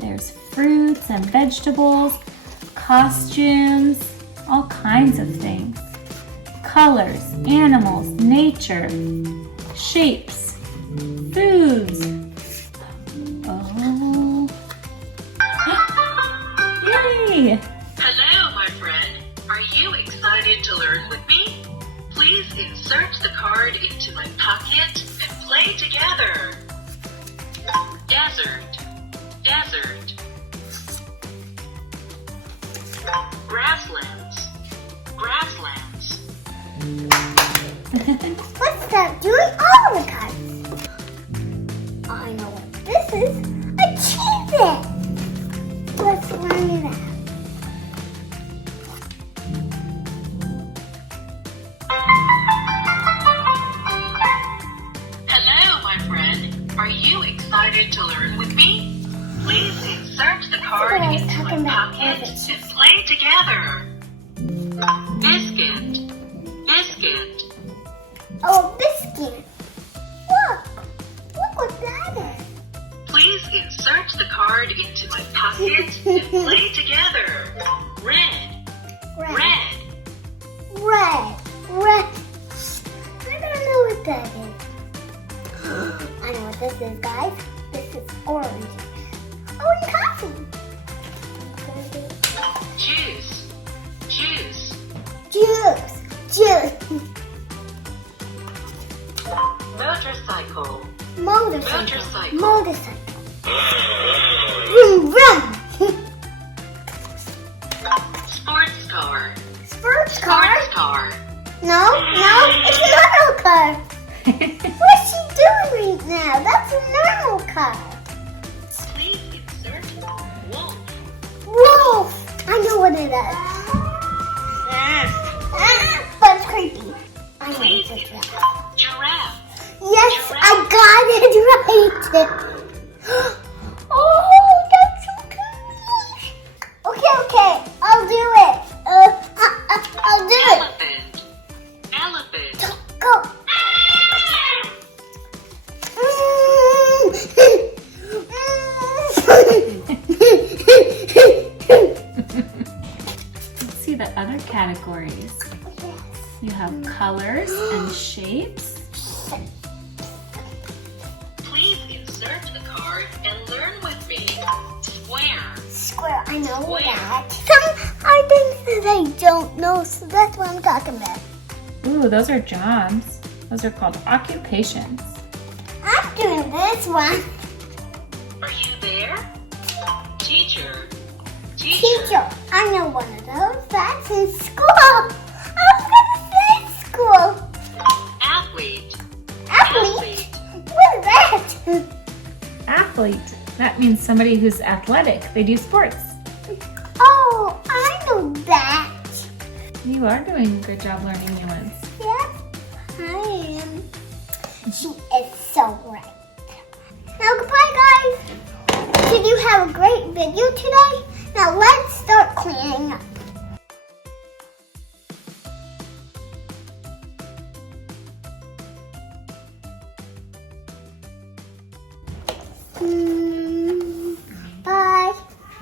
There's fruits and vegetables, costumes, all kinds of things. Colors, animals, nature, shapes, foods. Oh. Yay! Hello, my friend. Are you excited to learn with me? Please insert the card into my pocket and play together. Desert, desert. Grasslands, grasslands. Let's start doing all the cards. I know what this is. Achieve it. Let's learn it out. Hello, my friend. Are you excited to learn with me? Please insert the card I was into talking my about pocket rabbits. and play together. Biscuit, biscuit. Oh, biscuit. Look what that is. Please insert the card into my pocket and play together. Red, red. Red. I don't know what that is. I know what this is, guys. This is orange. Orange coffee. Juice, juice. Juice. Motorcycle, Motorcycle. motorcycle. Vroom, vroom. Sports car, Sports car? sports car. No, it's a normal car. What's she doing right now? That's a normal car. Please insert wolf. Wolf. I know what it is. But it's creepy. I know Please it's a giraffe. insert giraffe. Yes, I got it right. Oh, that's so cute. Okay, I'll do it. I'll do it. Elephant, elephant. Go. Let's see the other categories. You have colors and shapes. Please insert the card and learn with me. Square, Square, I know Square. that. Some are things that I don't know, so that's what I'm talking about. Ooh, those are jobs. Those are called occupations. I'm doing this one. are you there? Teacher, Teacher, I know one of those. That's in school. I was gonna say school. Athlete, Athlete. What is that? Athlete. That means somebody who's athletic. They do sports. Oh, I know that. You are doing a good job learning new ones. Yes, I am. She is so right. Now, goodbye, guys. Did you have a great video today? Now, let